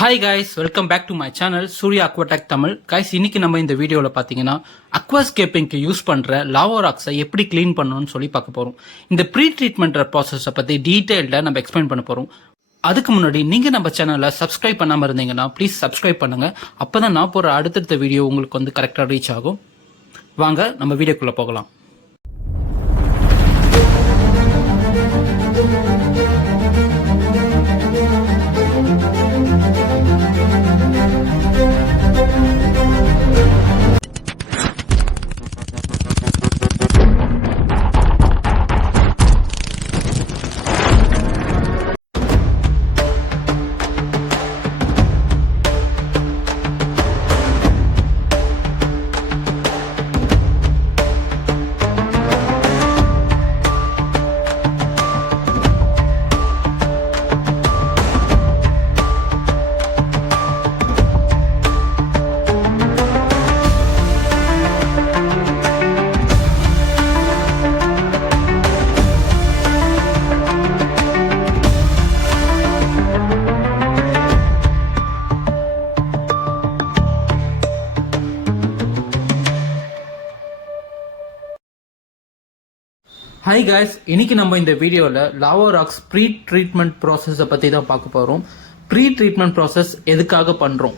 Hi guys, welcome back to my channel Surya Aquatech Tamil. Guys, இன்னைக்கு நம்ம இந்த வீடியோவில் பார்த்தீங்கன்னா அக்வாஸ்கேப்பிங்க்கு யூஸ் பண்ணுற லாவா ராக்ஸை எப்படி க்ளீன் பண்ணணும்னு சொல்லி பார்க்க போகிறோம். இந்த ப்ரீ ட்ரீட்மெண்ட் ப்ராசஸை பற்றி டீட்டெயில்டாக நம்ம எக்ஸ்பிளைன் பண்ண போகிறோம். அதுக்கு முன்னாடி நீங்கள் நம்ம சேனலை சப்ஸ்கிரைப் பண்ணாமல் இருந்தீங்கன்னா ப்ளீஸ் சப்ஸ்கிரைப் பண்ணுங்கள். அப்போ தான் நான் போகிற அடுத்தடுத்த வீடியோ உங்களுக்கு வந்து கரெக்டாக ரீச் ஆகும். வாங்க நம்ம வீடியோக்குள்ளே போகலாம். ஹாய் காய்ஸ், இன்னைக்கு நம்ம இந்த வீடியோவில் லாவா ராக்ஸ் ப்ரீ ட்ரீட்மெண்ட் ப்ராசஸை பற்றி தான் பார்க்க போகிறோம். ப்ரீ ட்ரீட்மெண்ட் ப்ராசஸ் எதுக்காக பண்ணுறோம்?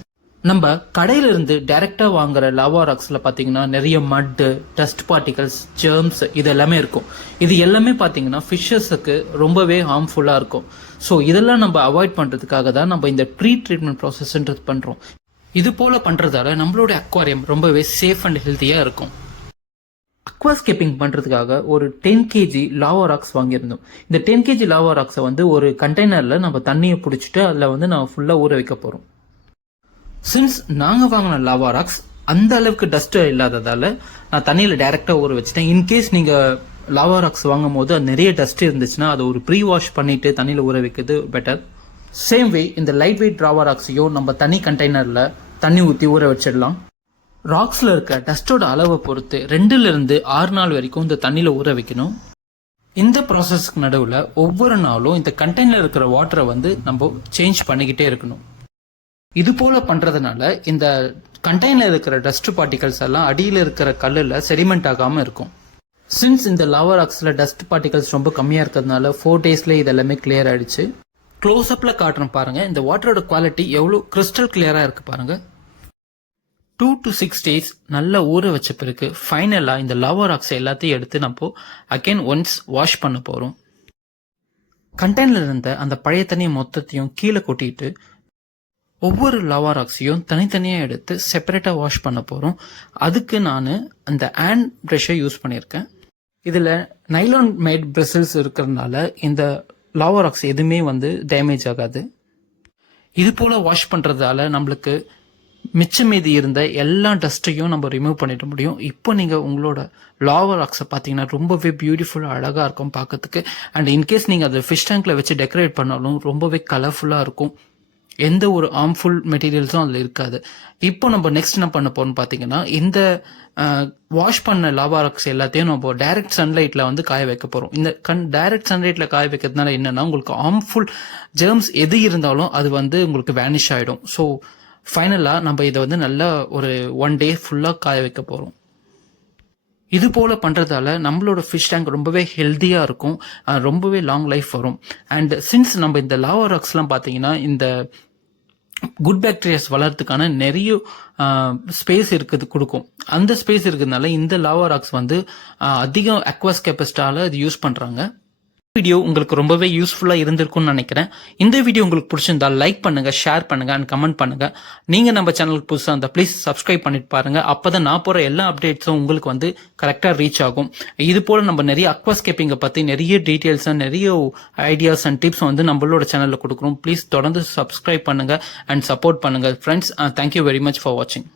நம்ம கடையிலிருந்து டைரெக்டாக வாங்குற லாவா ராக்ஸில் பார்த்தீங்கன்னா நிறைய மட்டு, டஸ்ட் பார்ட்டிகல்ஸ், ஜெர்ம்ஸ் இது எல்லாமே இருக்கும். இது எல்லாமே பார்த்தீங்கன்னா ஃபிஷ்ஷஸுக்கு ரொம்பவே ஹார்ம்ஃபுல்லாக இருக்கும். ஸோ இதெல்லாம் நம்ம அவாய்ட் பண்ணுறதுக்காக தான் நம்ம இந்த ப்ரீ ட்ரீட்மெண்ட் ப்ராசஸ்ன்றது பண்ணுறோம். இது போல் பண்ணுறதால நம்மளோட அக்வாரியம் ரொம்பவே சேஃப் அண்ட் ஹெல்த்தியாக இருக்கும். அக்வாஸ்கேப்பிங் பண்ணுறதுக்காக ஒரு 10 kg லாவா ராக்ஸ் வாங்கியிருந்தோம். இந்த 10 kg லாவா ராக்ஸை வந்து ஒரு கண்டெய்னரில் நம்ம தண்ணியை பிடிச்சிட்டு அதில் வந்து நம்ம ஃபுல்லாக ஊற வைக்க போகிறோம். சின்ஸ் நாங்கள் வாங்கின லாவா ராக்ஸ் அந்த அளவுக்கு டஸ்ட்டு இல்லாததால் நான் தண்ணியில் டைரெக்டாக ஊற வச்சுட்டேன். இன்கேஸ் நீங்கள் லாவா ராக்ஸ் வாங்கும் போது அது நிறைய டஸ்ட் இருந்துச்சுன்னா அதை ஒரு ப்ரீ வாஷ் பண்ணிவிட்டு தண்ணியில் ஊற வைக்கிறது பெட்டர். சேம் வே இந்த லைட் வெயிட் லாவா ராக்ஸையும் நம்ம தனி கண்டெய்னரில் தண்ணி ஊற்றி ஊற வச்சிடலாம். ராக்ஸில் இருக்க டஸ்டோட அளவை பொறுத்து 2 to 6 நாள் வரைக்கும் இந்த தண்ணியில் ஊற வைக்கணும். இந்த ப்ராசஸ்க்கு நடுவில் ஒவ்வொரு நாளும் இந்த கண்டெய்னர் இருக்கிற வாட்டரை வந்து நம்ம சேஞ்ச் பண்ணிக்கிட்டே இருக்கணும். இது போல் பண்ணுறதுனால இந்த கண்டெய்னர் இருக்கிற டஸ்ட் பார்ட்டிகல்ஸ் எல்லாம் அடியில் இருக்கிற கல்லில் செடிமெண்ட் ஆகாமல் இருக்கும். சின்ஸ் இந்த லாவா ராக்ஸில் டஸ்ட் பார்ட்டிகல்ஸ் ரொம்ப கம்மியாக இருக்கிறதுனால 4 daysல இது எல்லாமே கிளியர் ஆகிடுச்சு. க்ளோஸ்அப்பில் காட்டுறேன் பாருங்கள், இந்த வாட்டரோட குவாலிட்டி எவ்வளோ கிறிஸ்டல் கிளியராக இருக்குது பாருங்கள். 2 to 6 days நல்லா ஊற வச்ச பிறகு ஃபைனலாக இந்த லாவா ராக்ஸ் எல்லாத்தையும் எடுத்து நம்ம அகைன் ஒன்ஸ் வாஷ் பண்ண போகிறோம். கண்டெய்னரில் இருந்த அந்த பழைய தண்ணியை மொத்தத்தையும் கீழே கொட்டிட்டு ஒவ்வொரு லாவா ராக்ஸையும் தனித்தனியாக எடுத்து செப்பரேட்டாக வாஷ் பண்ண போகிறோம். அதுக்கு நான் அந்த ஹேண்ட் ப்ரஷ்ஷை யூஸ் பண்ணியிருக்கேன். இதில் நைலான் மேட் பிரிசில்ஸ் இருக்கிறதுனால இந்த லாவா ராக்ஸ் எதுவுமே வந்து டேமேஜ் ஆகாது. இது போல் வாஷ் பண்ணுறதால நம்மளுக்கு மிச்சம் மீதி இருந்த எல்லா டஸ்ட்டையும் நம்ம ரிமூவ் பண்ணிட முடியும். இப்போ நீங்கள் உங்களோட லாவா ராக்ஸை பார்த்தீங்கன்னா ரொம்பவே பியூட்டிஃபுல்லாக அழகாக இருக்கும் பார்க்கறதுக்கு. அண்ட் இன்கேஸ் நீங்கள் அதை ஃபிஷ் டேங்க்கில் வச்சு டெக்கரேட் பண்ணாலும் ரொம்பவே கலர்ஃபுல்லாக இருக்கும். எந்த ஒரு ஹார்ம்ஃபுல் மெட்டீரியல்ஸும் அதில் இருக்காது. இப்போ நம்ம நெக்ஸ்ட் என்ன பண்ண போகிறோம்னு பார்த்தீங்கன்னா இந்த வாஷ் பண்ண லாவா ராக்ஸ் எல்லாத்தையும் நம்ம டைரக்ட் சன்லைட்டில் வந்து காய வைக்க போகிறோம். இந்த டைரக்ட் சன்லைட்டில் காய வைக்கிறதுனால என்னென்னா உங்களுக்கு ஹார்ம்ஃபுல் ஜெர்ம்ஸ் எது இருந்தாலும் அது வந்து உங்களுக்கு வேனிஷ் ஆகிடும். ஸோ ஃபைனலாக நம்ம இதை வந்து நல்லா ஒரு 1 day ஃபுல்லாக காய வைக்க போகிறோம். இது போல் பண்ணுறதால நம்மளோட ஃபிஷ் டேங்க் ரொம்பவே ஹெல்த்தியாக இருக்கும், ரொம்பவே லாங் லைஃப் வரும். அண்ட் சின்ஸ் நம்ம இந்த லாவா ராக்ஸ்லாம் பார்த்தீங்கன்னா இந்த குட் பாக்டீரியாஸ் வளர்றதுக்கான நிறைய ஸ்பேஸ் கொடுக்கும். அந்த ஸ்பேஸ் இருக்கிறதுனால இந்த லாவா ராக்ஸ் வந்து அதிகம் அக்வாஸ்கேப்பிஸ்டால இது யூஸ் பண்ணுறாங்க. வீடியோ உங்களுக்கு ரொம்பவே யூஸ்ஃபுல்லாக இருந்திருக்கும்னு நினைக்கிறேன். இந்த வீடியோ உங்களுக்கு பிடிச்சிருந்தா லைக் பண்ணுங்கள், ஷேர் பண்ணுங்கள் அண்ட் கமெண்ட் பண்ணுங்கள். நீங்கள் நம்ம சேனலுக்கு புதுசாக இருந்தால் ப்ளீஸ் சப்ஸ்கிரைப் பண்ணிட்டு பாருங்கள். அப்போ தான் நான் போகிற எல்லா அப்டேட்ஸும் உங்களுக்கு வந்து கரெக்டாக ரீச் ஆகும். இது போல் நம்ம நிறைய அக்வாஸ்கேப்பிங்கை பற்றி நிறைய டீட்டெயில்ஸ் அண்ட் நிறைய ஐடியாஸ் அண்ட் டிப்ஸ் வந்து நம்மளோட சேனலில் கொடுக்குறோம். ப்ளீஸ் தொடர்ந்து சப்ஸ்கிரைப் பண்ணுங்கள் அண்ட் சப்போர்ட் பண்ணுங்கள் friends. Thank you very much for வாட்சிங்.